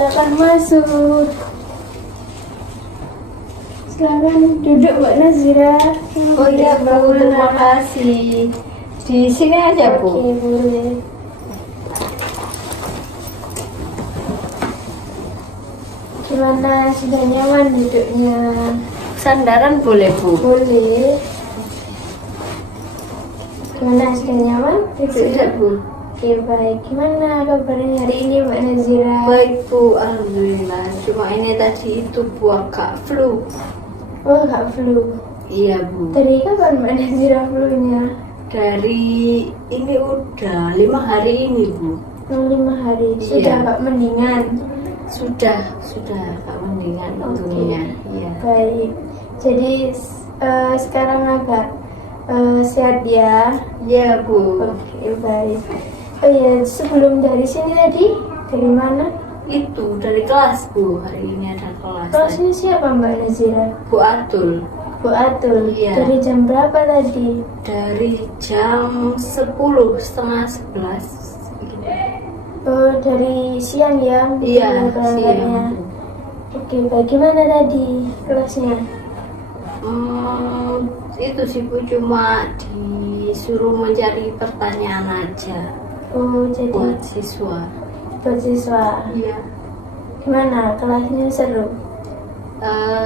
silakan masuk. Silakan duduk Mbak Nazira. Oh iya Bu, terima kasih. Di sini aja Bu. Oke, boleh. Gimana, sudah nyaman duduknya? Sandaran boleh Bu? Boleh. Gimana, sudah nyaman duduknya? Sudah Bu. Oke, baik. Gimana kabarnya hari ini Mbak Nazira? Baik Bu, alhamdulillah. Cuma ini tadi itu Bu agak flu. Oh, nggak flu. Iya Bu. Dari kapan Mbak Nazira flu-nya? Dari ini udah 5 hari ini Bu. 5 hari. Sudah Iya. nggak mendingan? Sudah agak mendingan untungnya. Iya. Baik. Jadi sekarang agak sehat ya. Iya Bu. Oke, baik. Oh ya, sebelum dari sini tadi dari mana? Itu dari kelas Bu. Hari ini ada kelas. Kelasnya siapa Mbak Nazira? Bu Atul. Bu Atul. Iya. Dari jam berapa tadi? Dari jam 10, setengah 11. Oh, dari siang ya? Iya, berangkatnya. siang. Oke, bagaimana tadi kelasnya? Itu sih Bu, cuma disuruh mencari pertanyaan aja Oh, jadi buat siswa. buat siswa. Iya. Gimana, kelasnya seru?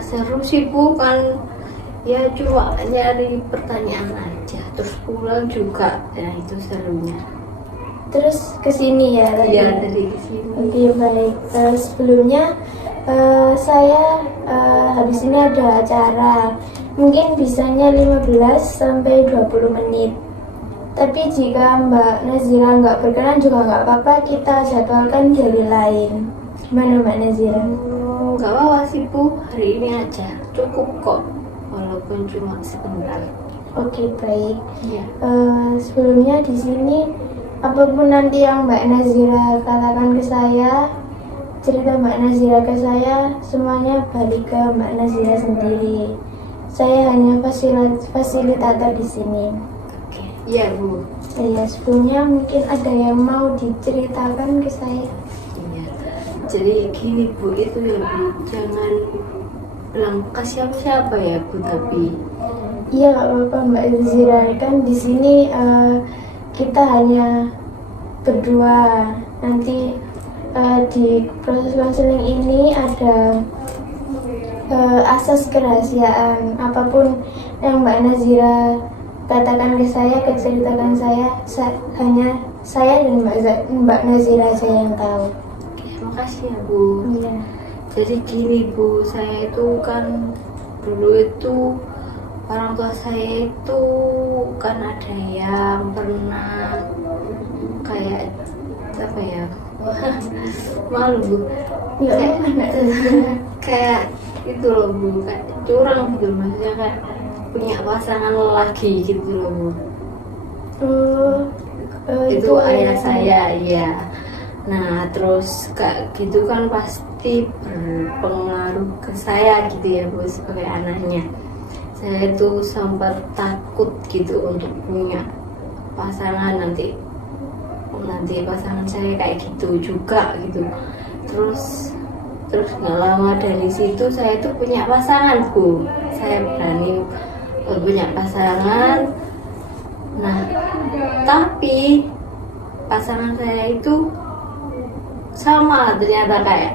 Seru sih Bu, kan ya cuma nyari pertanyaan aja, terus pulang juga, ya itu serunya. Terus kesini ya tadi? Iya, dari sini. Oke, baik. Sebelumnya saya habis ini ada acara. Mungkin bisanya 15 sampai 20 menit. Tapi jika Mbak Nazira nggak berkenan juga nggak apa-apa, kita jadwalkan di hari lain. Gimana Mbak Nazira? Nggak apa-apa sih Bu, hari ini aja cukup kok, walaupun cuma sebentar. Oke, baik. Iya. Sebelumnya di sini apapun nanti yang Mbak Nazira katakan ke saya, cerita Mbak Nazira ke saya, semuanya balik ke Mbak Nazira sendiri. Saya hanya fasilitator di sini. Oke. Iya Bu. Iya, sebelumnya mungkin ada yang mau diceritakan ke saya. Iya. Jadi gini Bu, itu ya Bu, jangan bilang ke siapa-siapa ya Bu, tapi Iya, nggak apa-apa Mbak Nazira, kan di sini kita hanya berdua. Nanti di proses konseling ini ada asas kerahasiaan. Apapun yang Mbak Nazira katakan ke saya, keceritakan saya, hanya saya dan Mbak Nazira aja yang tahu. oke, makasih ya Bu. Iya. Jadi gini Bu, saya itu kan dulu itu orang tua saya itu kan ada yang pernah kayak apa ya, malu Bu, Nggak kayak, apa-apa. kayak itu loh Bu, kayak curang gitu, maksudnya kayak punya pasangan lagi gitu loh Bu. Itu ayah saya, iya. Nah terus kayak gitu kan pasti berpengaruh ke saya gitu ya Bu, sebagai anaknya. Saya itu sempat takut gitu untuk punya pasangan, nanti pasangan saya kayak gitu juga gitu. Terus nggak lama dari situ saya itu punya pasangan Bu, saya berani punya pasangan. Nah tapi pasangan saya itu sama ternyata kayak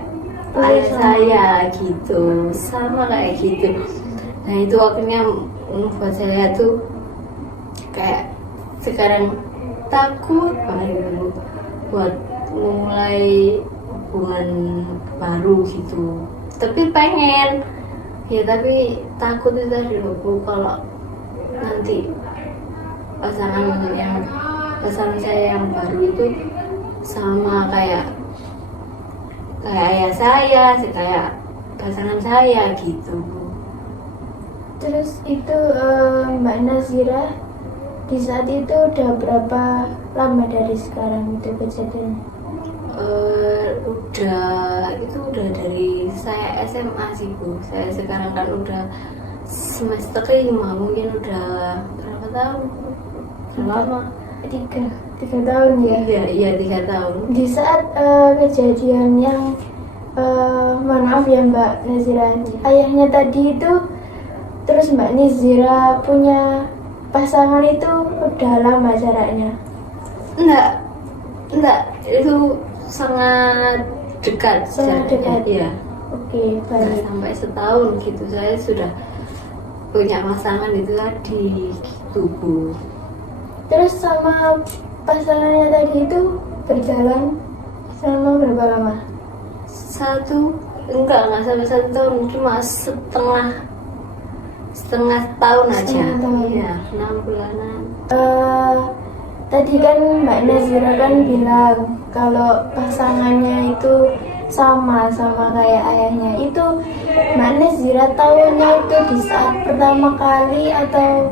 ayah saya gitu, sama kayak gitu. Nah itu akhirnya membuat saya tuh kayak sekarang takut banget gitu buat mulai hubungan baru gitu. Tapi pengen ya, tapi takut itu tadi loh Bu, kalau nanti pasangan saya yang baru itu sama kayak ayah saya, kayak pasangan saya gitu Bu. Terus itu Mbak Nazira di saat itu udah berapa lama dari sekarang itu kejadiannya? Udah dari saya SMA sih Bu. Saya sekarang kan udah semester 5, mungkin udah berapa tahun? Lama. 3 tahun ya. Iya 3 tahun. Di saat kejadian yang Mohon maaf ya Mbak Nazira, ayahnya tadi itu, terus Mbak Nazira punya pasangan itu udah lama jaraknya? Enggak, itu sangat dekat. Sangat jaraknya. dekat. Iya. Oke, Nggak baik. sampai setahun gitu saya sudah punya pasangan itu tadi gitu Bu. Terus sama pasangannya tadi itu berjalan selama berapa lama? Enggak sampai 1 tahun, cuma setengah tahun aja. Setengah tahun. Iya, 6 bulanan. Tadi kan Mbak Nazira kan bilang kalau pasangannya itu sama kayak ayahnya. Itu Mbak Nazira tahunya itu di saat pertama kali atau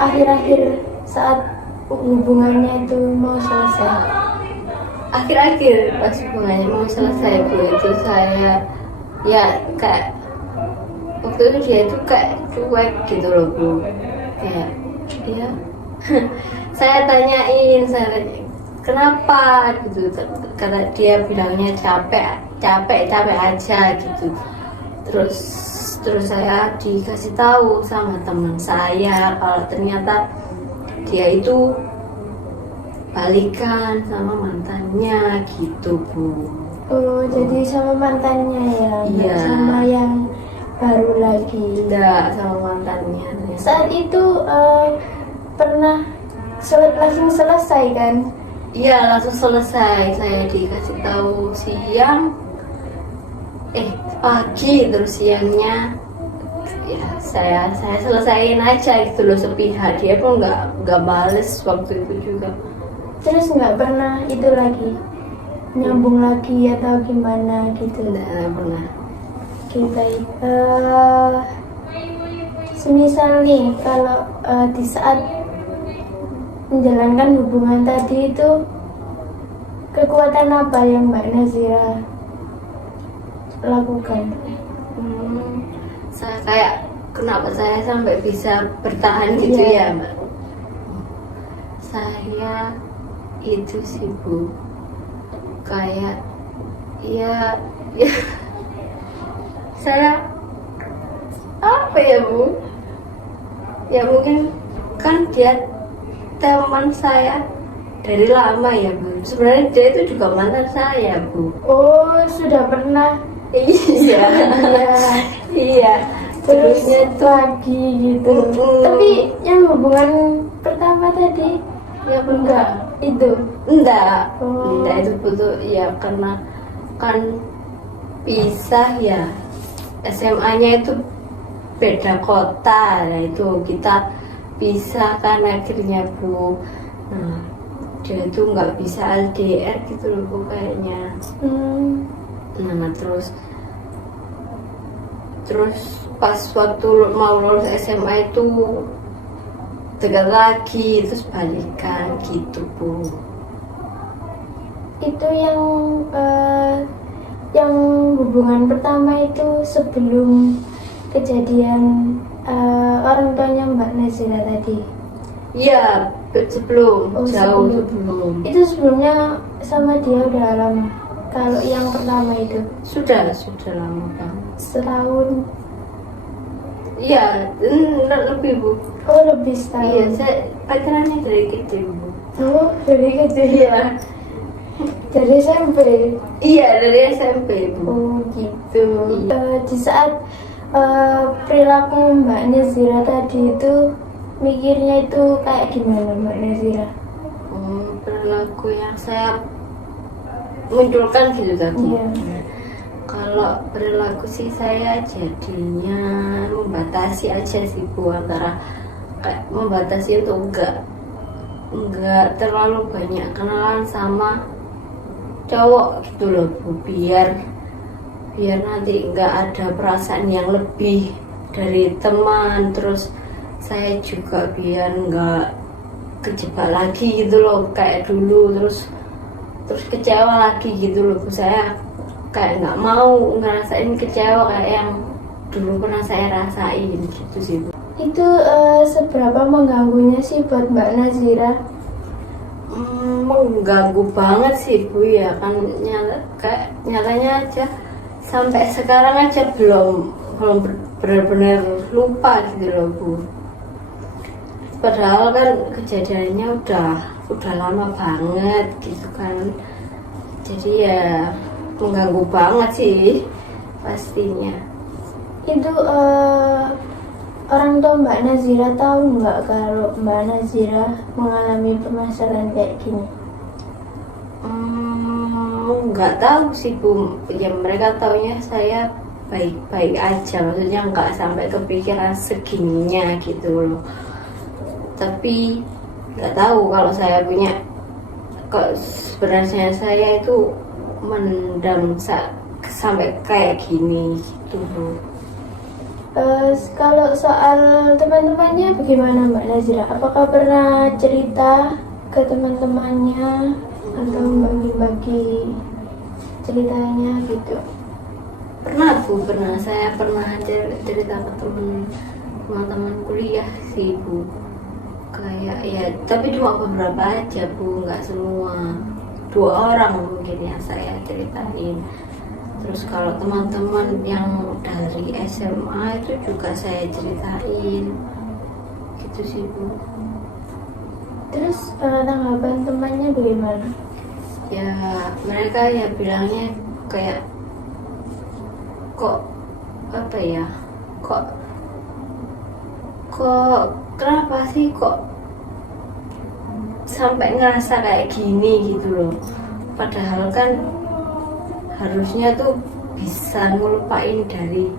akhir-akhir saat hubungannya itu mau selesai? Akhir-akhir pas hubungannya mau selesai Bu, itu saya ya kayak waktu itu dia itu kayak cuek gitu loh Bu, kayak ya saya tanyain kenapa gitu, karena dia bilangnya capek aja gitu. Terus saya dikasih tahu sama teman saya kalau ternyata dia itu balikan sama mantannya gitu Bu. Oh, jadi sama mantannya ya, nggak Iya. sama yang baru lagi. Enggak, sama mantannya. Saat itu pernah langsung selesai kan? Iya, langsung selesai. Saya dikasih tahu siang, pagi, terus siangnya ya saya selesaiin aja gitu loh sepihak. Dia pun nggak bales waktu itu juga. Terus nggak pernah itu lagi nyambung lagi atau gimana gitu? Nggak pernah. Oke, baik. Semisal nih kalau di saat menjalankan hubungan tadi itu, kekuatan apa yang Mbak Nazira lakukan? Saya kayak kenapa saya sampai bisa bertahan gitu Iya. ya Mbak? Saya itu sih Bu, kayak ya saya apa ya Bu, ya mungkin kan dia teman saya dari lama ya Bu, sebenarnya dia itu juga mantan saya Bu. Oh, sudah pernah. Iya. Iya, Terus dulunya tuh lagi gitu. Mm-mm. Tapi yang hubungan pertama tadi ya enggak itu. enggak Oh. itu betul ya, karena kan pisah ya, SMA-nya itu beda kota, nah itu kita pisah kan akhirnya Bu. Nah dia itu nggak bisa LDR gitu loh Bu kayaknya. Nah terus pas waktu mau lulus SMA itu dekat lagi, terus balikan gitu Bu. Itu yang hubungan pertama itu sebelum kejadian orang tuanya Mbak Nazira tadi. Iya, sebelum, Oh, jauh sebelum. sebelum. Itu sebelumnya sama dia udah lama. Kalau yang pertama itu Sudah lama banget. setahun. Iya, lebih Bu. Oh, lebih Iya, setahun. saya pacarannya dari kecil Bu. Oh, dari kecil. Iya, Dari SMP. iya dari SMP Bu. Oh, gitu. Iya. Di saat perilaku Mbak Nazira tadi itu, mikirnya itu kayak gimana Mbak Nazira? Perilaku yang saya munculkan gitu tadi. Iya. Kalau perilaku sih saya jadinya membatasi aja sih Bu, antara kayak membatasi untuk enggak terlalu banyak kenalan sama cowok gitu loh Bu, biar nanti enggak ada perasaan yang lebih dari teman. Terus saya juga biar enggak kejebak lagi gitu loh kayak dulu, terus kecewa lagi gitu loh Bu. Saya kayak nggak mau ngerasain kecewa kayak yang dulu pernah saya rasain gitu sih Bu. Itu seberapa mengganggunya sih buat Mbak Nazira? mengganggu banget sih Bu ya kan, nyatanya aja sampai sekarang aja belum benar-benar lupa gitu loh Bu. Padahal kan kejadiannya udah lama banget gitu kan. Jadi ya mengganggu banget sih pastinya. Itu orang tua Mbak Nazira tahu nggak kalau Mbak Nazira mengalami permasalahan kayak gini? Nggak tahu sih Bu, ya mereka taunya saya baik-baik aja, maksudnya nggak sampai kepikiran segininya gitu loh. Tapi nggak tahu kalau saya punya, kok sebenarnya saya itu mendam sampai kayak gini gitu loh. Kalau soal teman-temannya bagaimana Mbak Nazira? Apakah pernah cerita ke teman-temannya atau bagi-bagi ceritanya gitu? Pernah Bu, saya pernah cerita ke teman-teman kuliah sih Bu. Kayak ya, tapi cuma beberapa aja Bu, nggak semua. 2 orang mungkin yang saya ceritain. Terus kalau teman-teman yang dari SMA itu juga saya ceritain gitu sih Bu. Terus tanggapan temannya bagaimana? Ya mereka ya bilangnya kayak kok apa ya, kok kenapa sih kok sampai ngerasa kayak gini gitu loh. Padahal kan harusnya tuh bisa ngelupain dari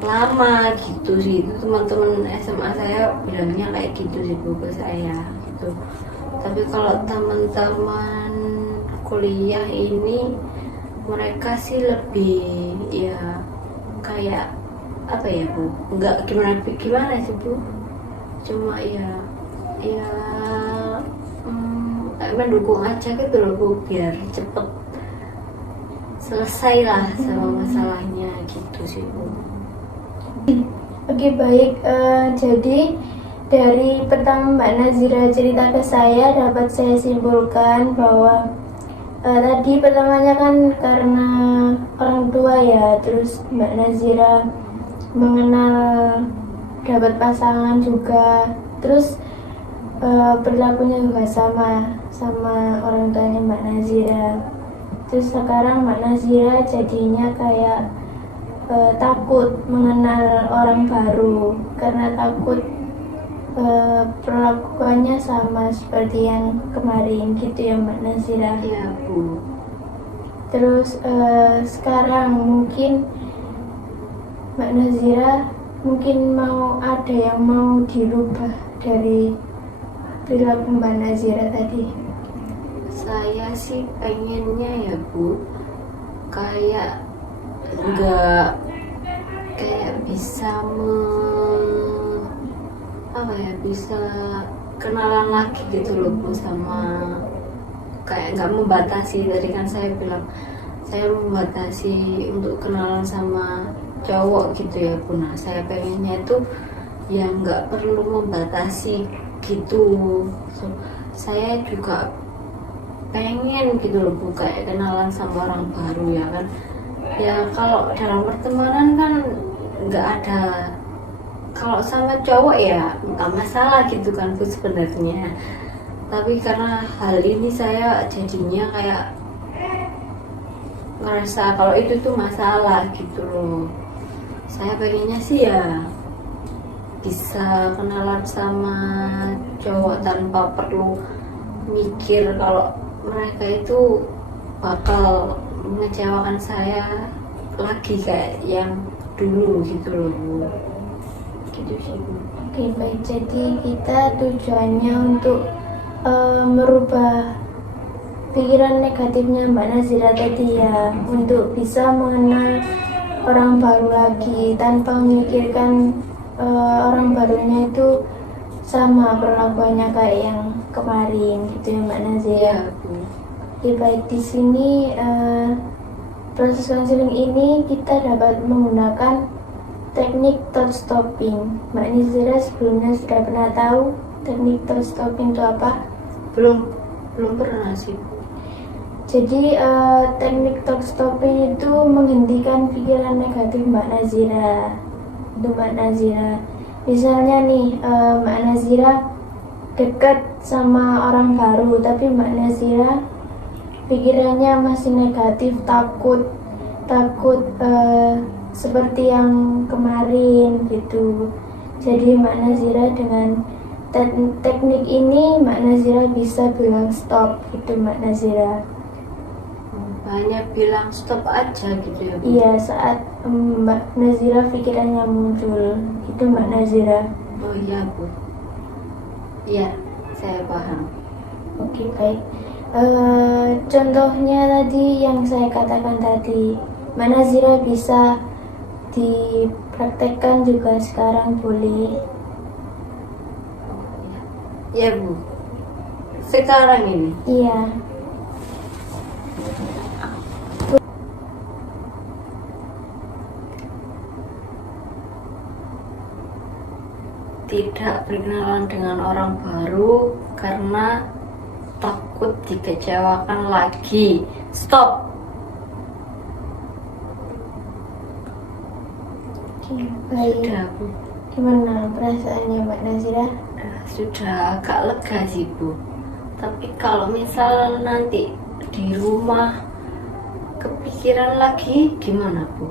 lama gitu sih. Itu teman-teman SMA saya bilangnya kayak gitu sih Bu ke saya gitu. Tapi kalau teman-teman kuliah ini mereka sih lebih ya kayak apa ya Bu, nggak gimana sih Bu, cuma ya mendukung aja gitu loh Bu, biar cepet selesai lah sama masalahnya gitu sih Bu. Oke baik, jadi dari pertama Mbak Nazira cerita ke saya dapat saya simpulkan bahwa tadi pertamanya kan karena orang tua ya, terus Mbak Nazira mengenal dapat pasangan juga, terus perilakunya juga sama orang tuanya Mbak Nazira. Terus sekarang Mbak Nazira jadinya kayak takut mengenal orang baru karena takut perlakuannya sama seperti yang kemarin gitu ya Mbak Nazira. Iya Bu. Terus sekarang mungkin Mbak Nazira mungkin mau ada yang mau dirubah dari perilaku Mbak Nazira tadi. Saya sih pengennya ya Bu, kayak nggak kayak bisa bisa kenalan lagi gitu loh Bu, sama kayak nggak membatasi. Tadi kan saya bilang saya membatasi untuk kenalan sama cowok gitu ya Bu. Nah saya pengennya itu ya nggak perlu membatasi gitu. Saya juga pengen gitu loh Bu, kayak kenalan sama orang baru ya kan. Ya kalau dalam pertemanan kan nggak ada, kalau sama cowok ya nggak masalah gitu kan Bu sebenarnya. Tapi karena hal ini saya jadinya kayak ngerasa kalau itu tuh masalah gitu loh. Saya pengennya sih ya bisa kenalan sama cowok tanpa perlu mikir kalau mereka itu bakal mengecewakan saya lagi kayak yang dulu gitu loh Bu. Gitu sih Bu. Oke baik, jadi kita tujuannya untuk merubah pikiran negatifnya Mbak Nazira tadi ya, untuk bisa mengenal orang baru lagi tanpa memikirkan orang barunya itu sama perlakuannya kayak yang kemarin gitu ya Mbak Nazira. Iya Bu. Oke baik, di sini proses konseling ini kita dapat menggunakan teknik thought stopping. Mbak Nazira sebelumnya sudah pernah tahu teknik thought stopping itu apa? Belum Belum pernah sih. Jadi teknik talk stopping itu menghentikan pikiran negatif Mbak Nazira. Itu Mbak Nazira. Misalnya nih Mbak Nazira dekat sama orang baru, tapi Mbak Nazira pikirannya masih negatif, takut seperti yang kemarin gitu. Jadi Mbak Nazira dengan teknik ini Mbak Nazira bisa bilang stop gitu Mbak Nazira. Banyak bilang stop aja gitu ya, Bu? Iya, saat Mbak Nazira pikirannya muncul itu Mbak Nazira. Oh iya, Bu. Iya, saya paham. Oke, baik. Contohnya tadi yang saya katakan tadi, Mbak Nazira bisa dipraktekkan juga sekarang boleh. Iya, Bu. Sekarang ini. Iya. Tidak berkenalan dengan orang baru karena takut dikecewakan lagi. Stop. Oke, baik. Sudah, Bu. Gimana perasaannya Mbak Nazira? Sudah agak lega sih, Bu. Tapi kalau misal nanti di rumah kepikiran lagi gimana, Bu?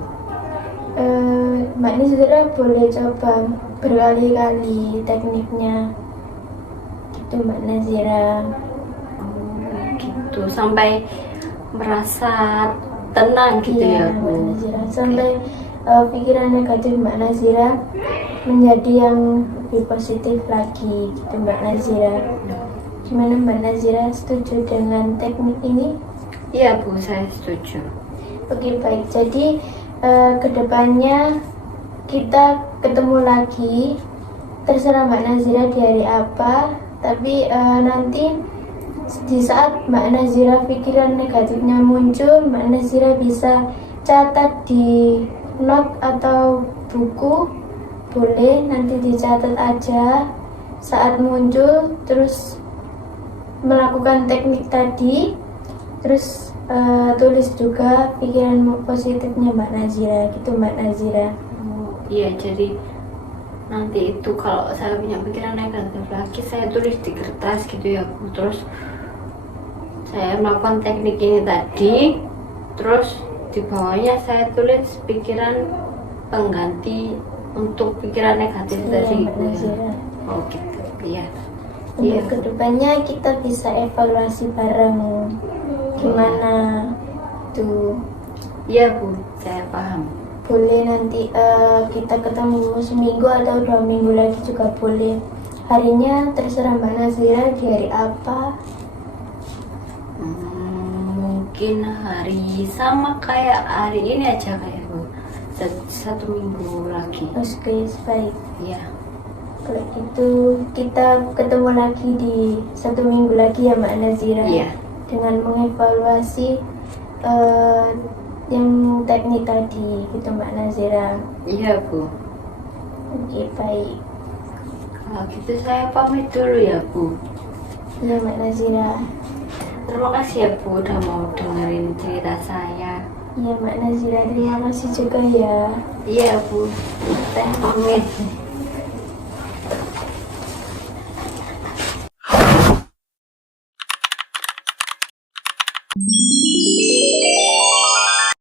Mbak Nazira boleh coba berkali-kali tekniknya gitu Mbak Nazira. Gitu sampai merasa tenang gitu Iya, ya, Mbak Bu. Nazira, sampai pikiran negatif Mbak Nazira menjadi yang lebih positif lagi gitu Mbak Nazira. Gimana Mbak Nazira, setuju dengan teknik ini? Iya, Bu, saya setuju. Oke, baik. Jadi kedepannya kita ketemu lagi, terserah Mbak Nazira di hari apa, tapi nanti di saat Mbak Nazira pikiran negatifnya muncul, Mbak Nazira bisa catat di note atau buku, boleh nanti dicatat aja saat muncul, terus melakukan teknik tadi, terus tulis juga pikiran positifnya Mbak Nazira gitu Mbak Nazira. Iya, jadi nanti itu kalau saya punya pikiran negatif lagi, saya tulis di kertas gitu ya, Bu. Terus saya melakukan teknik ini tadi, terus di bawahnya saya tulis pikiran pengganti untuk pikiran negatif tadi, Mbak Bu. Nazira. Oh gitu, iya. Untuk Iya. kedepannya kita bisa evaluasi bareng gimana tuh. Iya, Bu, saya paham. Boleh nanti kita ketemu seminggu atau 2 minggu lagi juga boleh. Harinya terserah Mbak Nazira di hari apa. Mungkin hari sama kayak hari ini aja kayak, Bu. Satu minggu lagi. Oke, baik. Iya. Kalau gitu kita ketemu lagi di 1 minggu lagi ya Mbak Nazira. Iya. Dengan mengevaluasi yang teknik tadi gitu Mbak Nazira. Iya, Bu. Oke, baik. Kalau gitu saya pamit dulu ya, Bu. Iya Mbak Nazira. Terima kasih ya, Bu, udah mau dengerin cerita saya. Iya Mbak Nazira, terima kasih juga ya. Iya, Bu. Saya pamit.